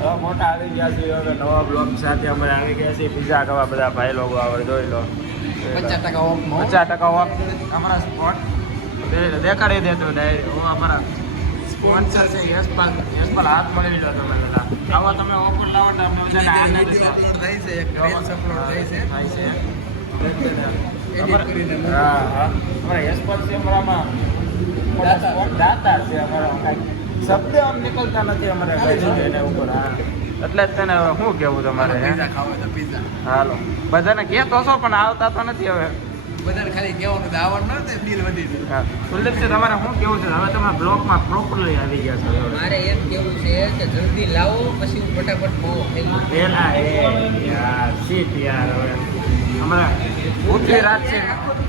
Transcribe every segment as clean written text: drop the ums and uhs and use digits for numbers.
હવે મોટા આવી ગયા છે હવે નવા બ્લોગ સાથે અમે આવી ગયા છીએ પીઝા ખાવા બધા ભાઈ લોકો આવે જોઈ લો 50% ઓફ 50% ઓફ અમારા સ્પોટ દેખાડી દેતો ડાયરી હું અમારા સ્પોન્સર છે યશપાલ હાથ મળી લો તમે બધા આવા તમે ઓફર લાવો તો અમને બધાને આનંદ અપલોડ થાય છે એક રીલ્સ અપલોડ થાય છે હા અમારા યશપાલ છે અમારામાં દાતા છે અમારા કાંઈ શબ્દ આમ નીકળતા નથી અમારે કઈ એના ઉપર હા એટલે જ તને શું કેવું તમારે હાલો બધાને કહેતો છો પણ આવતા તો નથી હવે બધાને ખાલી કહેવાનું આવવાનું નથી બિલ વધી હા કુલદીપ છે તમારે શું કેવું છે હવે તમે બ્લોકમાં પ્રોપરલી આવી ગયા છો મારે એમ કેવું છે કે જલ્દી લાવો પછી હું ફટાફટ મોવો એલા એ યાર સીટ યાર હવે અમારે ઉઠી રાત છે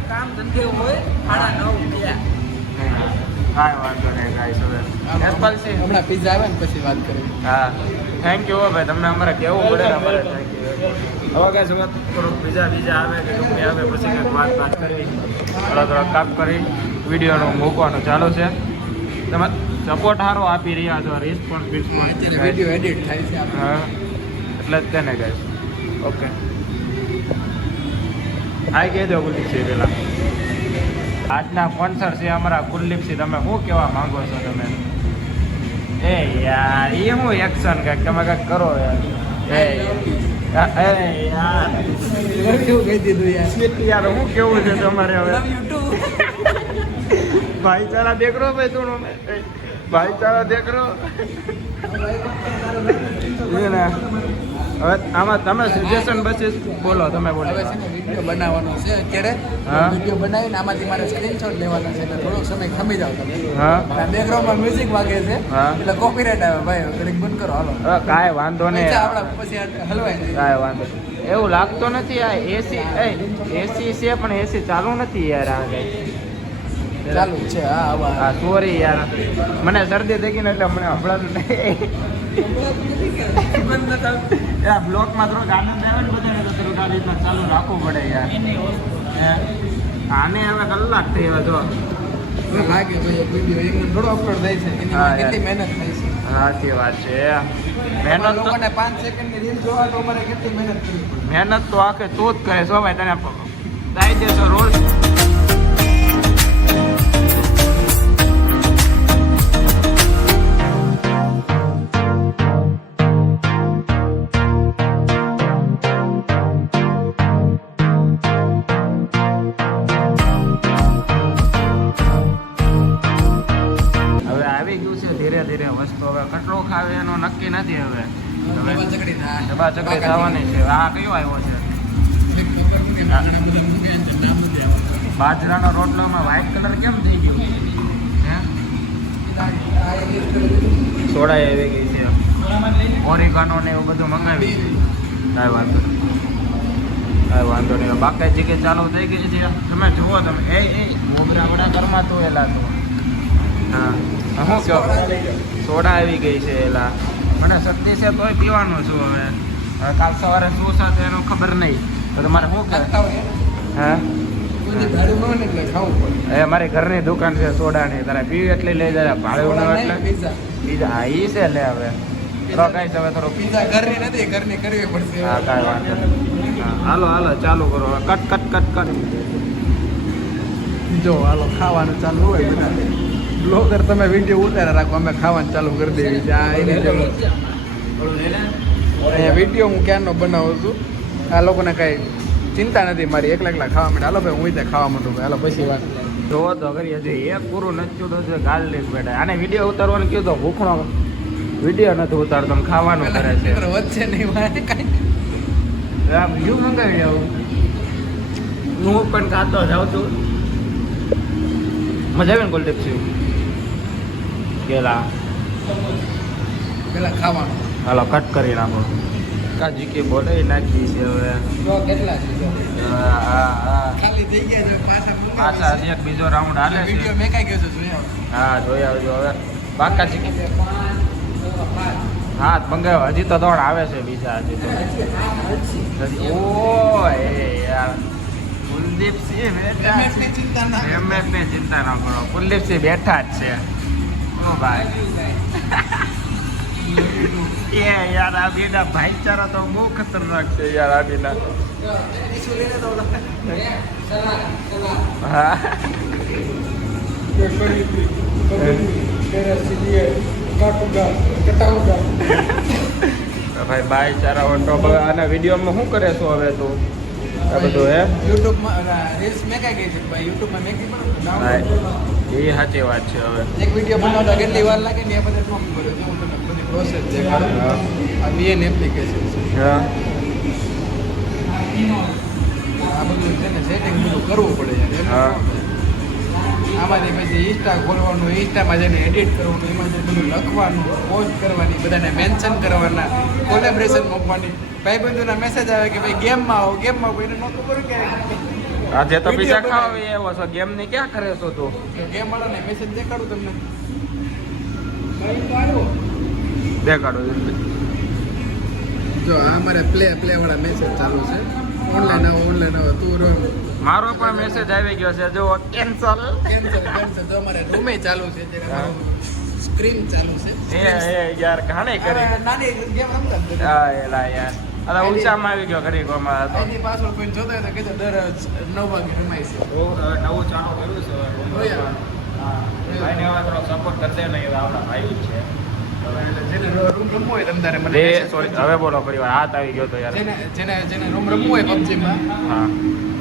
કામ ધંધે હોય 9:30 થયા કાંઈ વાંધો નહીં ગાઈસ હવે યશપાલ છે હમણાં પિઝા આવે ને પછી વાત કરીએ હા થેન્ક યુ ભાઈ તમને અમારે કહેવું પડે ને અમારે થેન્ક યુ હવે કાંઈ વાત થોડુંક બીજા આવે કે કંપની આવે પછી કંઈક વાત કરવી થોડા કાપ કરી વિડીયોનું મૂકવાનું ચાલુ છે તમે સપોર્ટ સારો આપી રહ્યા છો રિસ્પોન્સ વિડીયો એડિટ થાય છે હા એટલે જ તેને ગાઈસ ઓકે હાઈ કહી દો કુલદીપસિંહ પેલા આજના સ્પોન્સર છે અમારા કુલદીપસિંહ તમે શું કહેવા માંગો છો તમે એ યાર એ શું એક્શન કંઈક તમે કંઈક કરો યાર યાર કહી દીધું યાર શું કેવું છે તમારે હવે ભાઈચારા દેખરો ભાઈ તું ભાઈચારા દેખરો હવે આમાં તમે સજેશન બચીસ બોલો તમે બોલો હવે છે ને વિડીયો બનાવવાનો છે અત્યારે વિડીયો બનાવીને આમાંથી મારે સ્ક્રીનશોટ લેવાના છે એટલે થોડોક સમય ખમી જાવ તમે હા બેકગ્રાઉન્ડમાં મ્યુઝિક વાગે છે એટલે કોપીરાઇટ આવે ભાઈ ઘડીક બંધ કરો હાલો કાંઈ વાંધો નહીં આપણા પછી હલવાઈ જાય કાંઈ વાંધો એવું લાગતો નથી આ એસી છે પણ એસી ચાલુ નથી યાર આ ચાલુ છે હા સોરી યાર મને શરદી થઈ ગઈ ને એટલે મને હમણાં યાર બ્લોકમાં થોડોક આનંદ આવે ને બધાને તો થોડુંક આ રીતના ચાલુ રાખવું પડે યાર આને હવે કલાક થઈ હવે જો લાગે ભાઈ વિડીયો થોડો અપલોડ થાય છે એની કેટલી મહેનત થાય છે સાચી વાત છે મહેનત લોકોને 5 સેકન્ડની રીલ જોવા તો અમારે કેટલી મહેનત કરવી પડે મહેનત તો આખે તું જ કરે છો ભાઈ તને દાઈ દેશો રોજ ધીરે ધીરે વસ્તુ હવે કેટલો ખાવે એનો નક્કી નથી હવે ડબ્બા ચકડી થવાની છે આ કયો આવ્યો છે બાજરાનો રોટલોમાં વ્હાઈટ કલર કેમ થઈ ગયો સોડા આવી ગઈ છે ઓરિગાનો ને એવું બધું મંગાવી છે કાંઈ વાંધો નહીં બાકી જગ્યાએ ચાલુ થઈ ગઈ છે તમે જુઓ તમે એ મોગરા વડા ઘરમાં તો એલા તો હા શું કહો સોડા આવી ગઈ છે એલા મને શક્તિ છે તોય પીવાનું છું હવે કાલ સવારે શું સાથે એનું ખબર નહીં તો તમારે શું કહે હા એ મારી ઘરની દુકાન છે સોડાની તારે પીવી એટલી લઈ જાય ભાડું એટલે પીઝા હા એ છે લે હવે તો કઈ હવે થોડો પીઝા ઘરની નથી ઘરની કરવી પડશે હા કાંઈ વાંધો નહીં હાલો ચાલુ કરો કટ જો હાલો ખાવાનું ચાલુ હોય બધા બ્લોગર તમે વિડીયો ઉતારે રાખો અમે ખાવાનું ચાલુ કરી દેવી છે આ એની વિડીયો હું ક્યારનો બનાવું છું આ લોકોને કાંઈ ચિંતા નથી મારી એકલા ખાવા માટે હાલો ભાઈ હું ત્યાં ખાવા માંડું હાલો પછી વાત જોવો તો કરીએ છીએ એક પૂરું નથી તો ગાળ લઈ બેઠા આને વિડીયો ઉતારવાનું કીધું તો ભૂખણો વિડીયો નથી ઉતારતો ખાવાનું કરે છે વચ્ચે નહીં કાંઈ વ્યૂ મંગાવી આવું હું પણ ખાતો જાઉં છું મજા આવે ને કુલદીપસિંહ પેલા ખાવાનું હાલો કટ કરી નાખો કાજી કે બોલે નાખી છે હવે કેટલા ખાલી થઈ ગયા છે પાછા એક બીજો રાઉન્ડ હાલે છે વિડીયો મેં કાંઈ ગયો છે હા જોઈ આવજો હવે બાકા ચીકી હા મંગાવ્યો હજી તો દોડ આવે છે બીજા હજી તો ઓ યાર કુલદીપસિંહ બેઠા એમએસની ચિંતા ના કરો કુલદીપસિંહ બેઠા જ છે ભાઈ એ યાર આ બેના ભાઈચારા તો બહુ ખતરનાક છે યાર આ બેના હા ભાઈ ભાઈચારા વંટો આના વિડીયોમાં શું કરે છો હવે તું આ બધું હે યુટ્યુબમાં રીલ્સ મેકાઈ ગઈ છે ભાઈ યુટ્યુબમાં મેકી પણ એ સાચી વાત છે હવે એક વિડીયો બનાવતા કેટલી વાર લાગે ને એ બધા ફોર્મ કર્યો તો હું તમને બધી પ્રોસેસ દેખાડું આ બીએન એપ્લિકેશન છે હા આ બધું છે ને સેટિંગ બધું કરવું પડે યાર હા આમાંથી પછી ઇન્સ્ટા ખોલવાનું ઇન્સ્ટામાં જઈને એડિટ કરવાનું એમાં જે બધું લખવાનું પોસ્ટ કરવાની બધાને મેન્શન કરવાના કોલેબ્રેશન મૂકવાની ભાઈબંધોના મેસેજ આવે કે ભાઈ ગેમમાં આવો એને ન ખબર કે આજે તો પીઝા ખાવા એવો છો ગેમ ની ક્યાં કરે છો તું ગેમ વાળાને મેસેજ દેખાડું તમને દેખાડો જો આ અમારે પ્લે વાળા મેસેજ ચાલુ છે ઓનલાઈન આવો તું રો મારો પણ મેસેજ આવી ગયો છે જો કેન્સલ કેન્સલ જો અમારે રૂમે ચાલુ છે સ્ક્રીન ચાલુ છે એ યાર ઘાણે કરી નાની ગેમ રમતા હા એલા યાર અલા ઊંચામાં આવી ગયો ઘડી કોમાં હતો એની પાછળ કોઈ જોતા હોય તો કહેતો દર 9 વાગે રમાય છે નવું ચાલુ કર્યું છે હા ભાઈને હવે થોડો સપોર્ટ કરી દે ને એ આપણા ભાઈ જ છે જેને રૂમ રમવું હોય તમતારે મને એ સોરી હવે બોલો પરિવાર હાથ આવી ગયો તો યાર જેને રૂમ રમવું હોય પબજીમાં હા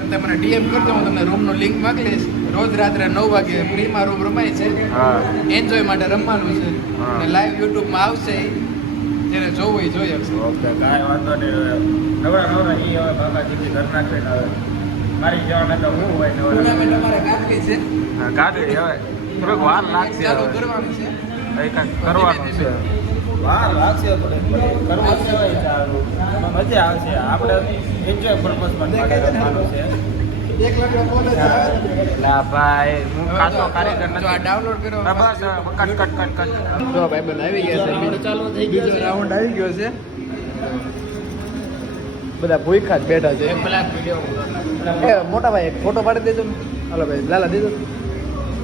તમે મને ડીએમ કરજો હું તમને રૂમનો લિંક મોકલીશ રોજ રાત્રે 9 વાગે ફ્રીમાં રૂમ રમાય છે હા એન્જોય માટે રમવાનું છે હા. અને લાઈવ યુટ્યુબમાં આવશે જેને જોવું હોય જોઈ શકશે ઓકે કાંઈ વાંધો નહીં નવરા એ હવે બાબા જેટલી ઘર નાખે ને હવે મારી જવાને તો હું હોય ટુર્નામેન્ટ અમારે કાઢવી છે હા કાઢી હવે થોડુંક વાર લાગશે ચાલુ હવે કરવાનું છે કંઈ કાંઈક કરવાનું છે વાર લાગશે થોડીક કરવું છે સારું મજા આવશે આપણે એન્જોય પર્પઝ માટે રમવાનું છે 1 લાખ ફોન જ આવે લા ભાઈ હું ખાસો કારીગર જો આ નથી ડાઉનલોડ કરો બસ કટ જો ભાઈ બન આવી ગયા છે ચાલુ થઈ ગયો બીજો રાઉન્ડ આવી ગયો છે બધા ભૂખા જ બેઠા છે એ મોટા ભાઈ એક ફોટો પાડી દેજો ને હાલો ભાઈ લાલા દેજો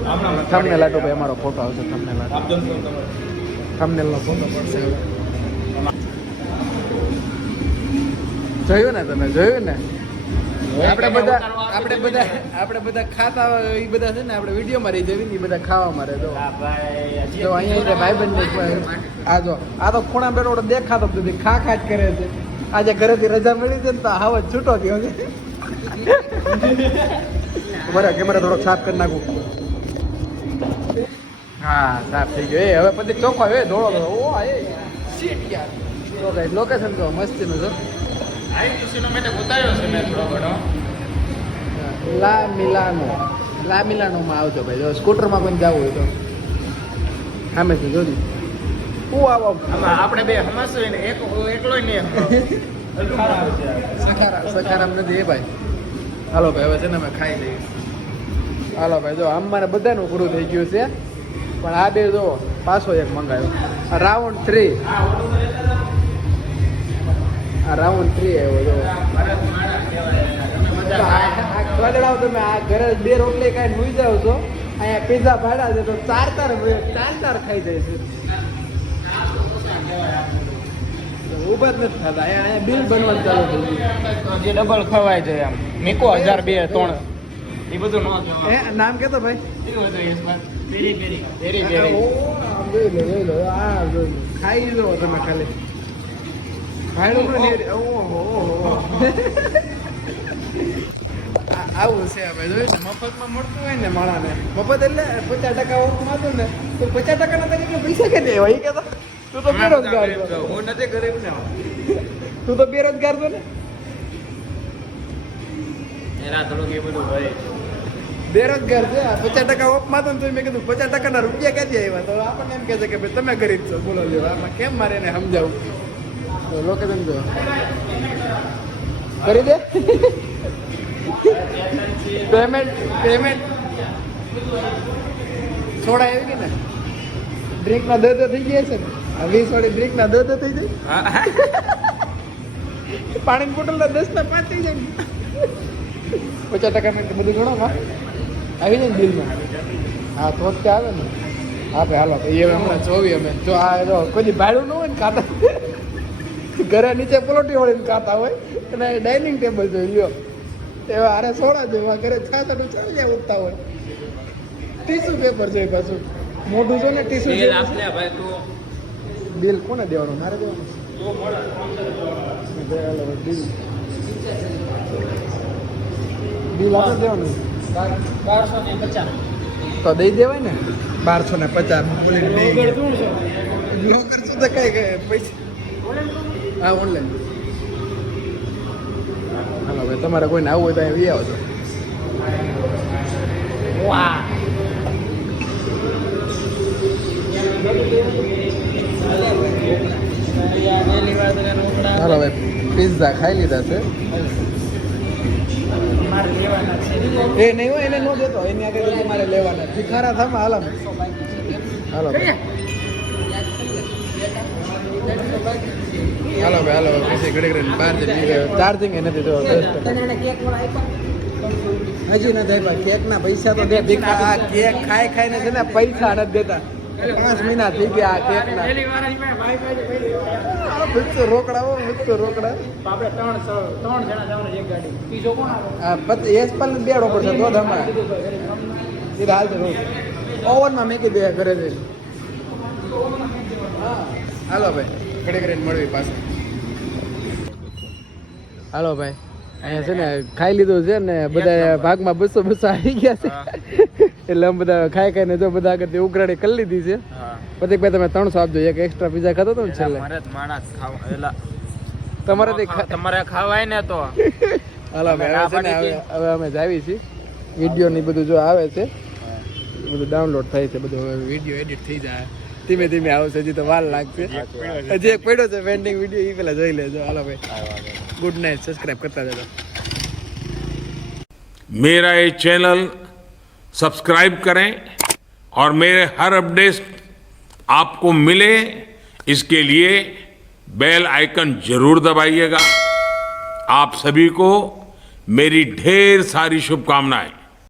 થંબનેલ લાટો ભાઈ અમારો ફોટો આવશે થંબનેલ નો ફોટો પડશે જોયું ને તમે જોયું ને આપણે બધા ખાતા હોય એ બધા છે ને આપણે વિડીયોમાં રહી જવી ને એ બધા ખાવામાં રહે જો અહીંયા ભાઈબંધ આ જો આ તો ખૂણા બેઠો દેખાતો જ નથી ખા જ કરે છે આજે ઘરેથી રજા મળી છે ને તો હાવ જ છૂટો થયો છે બરાબર કેમેરા થોડોક સાફ કરી નાખું હા સાફ થઈ ગયો એ હવે પછી ચોખ્ખો હવે ધોળો ઓ એ શીટ યાર તો ગાઈસ લોકેશન તો મસ્તીનું છે લા મિલાનોમાં આવજો ભાઈ જો સ્કૂટરમાં પણ જવું હોય તો સામેથી જોજો હું આવો આપણે બે હમાશું ને એકલો નહીં સખારામ નથી એ ભાઈ હાલો ભાઈ હવે છે ને અમે ખાઈ લઈએ હાલો ભાઈ જો અમારે બધાનું પૂરું થઈ ગયું છે પણ આ બે જો પાછો એક મંગાવ્યો રાઉન્ડ 3 આ રાઉન્ડ 3 આવ્યો જો ખવડાવો તમે આ ઘરે 2 રોટલી ખાઈને સુઈ જાવ છો અહીંયા પીઝા ભાડા છે તો ચાર ચાર ખાઈ જાય છે ઉભા જ નથી થતા અહીંયા બિલ બનવાનું ચાલુ થઈ ગયું જે ડબલ ખવાય છે આમ મીકો 1000 2 3 એ બધું ન એ નામ કેતો ભાઈ જોઈ લો આ જોઈ લો ખાઈ લો તમે ખાલી ભાડું આવું છે હવે જોયું મફતમાં મળતું હોય ને માણાને મફત એટલે 50% ઓફ માતું ને તો 50% ના તરીકે પૈસા કે દેવા એ કહેતો તું તો બેરોજગાર છો હું નથી ગરીબ ને તું તો બેરોજગાર છો ને એના થોડુંક એ બધું હોય બેરોજગાર છે 50% ઓફ માતો ને તો મેં કીધું 50% ના રૂપિયા ક્યાંથી આવ્યા તો આપણને એમ કહે છે કે ભાઈ તમે ગરીબ છો બોલો લ્યો આમાં કેમ મારે એને સમજાવું તો લોકેશન જો કરી દે પેમેન્ટ સોડા આવી ગઈ ને ડ્રિંક ના દર્દ થઈ ગયા છે ને આ 20 વાળી ડ્રિંક ના દર્દ થઈ જાય પાણી બોટલ ના 10 ના 5 થઈ જાય 50% ને બધું ગણો માં આવી જાય ને બિલમાં હા તો જ આવે ને હા ભાઈ હાલો એ હમણાં જોવી અમે જો આ જો કોઈ ભાડું ન હોય ને ખાતા ઘરે નીચે પલોટી વળીને ખાતા હોય અને ડાઇનિંગ ટેબલ જોઈ લ્યો એવા અરે સોડા જેવા ઘરે છાતા ચાલી જાય ઉઠતા હોય ટીશ્યુ પેપર છે પાછું મોઢું જો ને ટીશ્યુ બિલ કોને દેવાનું મારે દેવાનું બિલ આપણે દેવાનું 1250 તો દઈ દેવાય ને 1250 લોકર શું તો કઈ પૈસા હા ઓનલાઈન હાલો ભાઈ તમારે કોઈને આવવું હોય તો અહીં આવો છો હાલો ભાઈ પિઝા ખાઈ લીધા છે એ નહીં હોય એને ન દેતો એની આગળ તમારે લેવાના ભિખારા થામાં હાલો હાલો ભાઈ હાલો ભાઈ હાલો પછી ઘડી ઘડી બહાર જઈ ચાર્જિંગ એ નથી જો હજી નથી આપ્યા કેક ના પૈસા તો દે આ કેક ખાઈ ખાઈને છે ને પૈસા નથી દેતા 5 મહિના થઈ ગયા આ કેક ના રોકડા રોકડા આપણે 3 જણા જવાનું એક ગાડી બીજો કોણ આવે એસપલ ને બેડો પડશે તો ધમા એ હાલ તો ઓવનમાં મેકી દે ઘરે જઈને હાલો ભાઈ ઘડી ઘડી મળવી પાછું હાલો ભાઈ અહીંયા છે ને ખાઈ લીધું છે ને બધા ભાગમાં 200 આવી ગયા છે એટલે અમે બધા ખાઈ ખાઈને જો બધા આગળ ઉઘરાણી કરી લીધી છે પછી ભાઈ તમે 300 આપજો એક એક્સ્ટ્રા પીઝા ખાતો હતો ને છેલ્લે તમારે ખાવાય ને તો હાલો ભાઈ છે ને હવે અમે જાવી છીએ વિડીયો ની બધું જો આવે છે બધું ડાઉનલોડ થાય છે બધું હવે વિડીયો એડિટ થઈ જાય ધીમે ધીમે આવશે હજી તો વાર લાગશે હજી એક પડ્યો છે પેન્ડિંગ વિડીયો એ પેલા જોઈ લેજો હાલો ભાઈ गुड नाइट सब्सक्राइब करता रहना मेरा ये चैनल सब्सक्राइब करें और मेरे हर अपडेट आपको मिले इसके लिए बेल आइकन जरूर दबाइएगा। आप सभी को मेरी ढेर सारी शुभकामनाएं।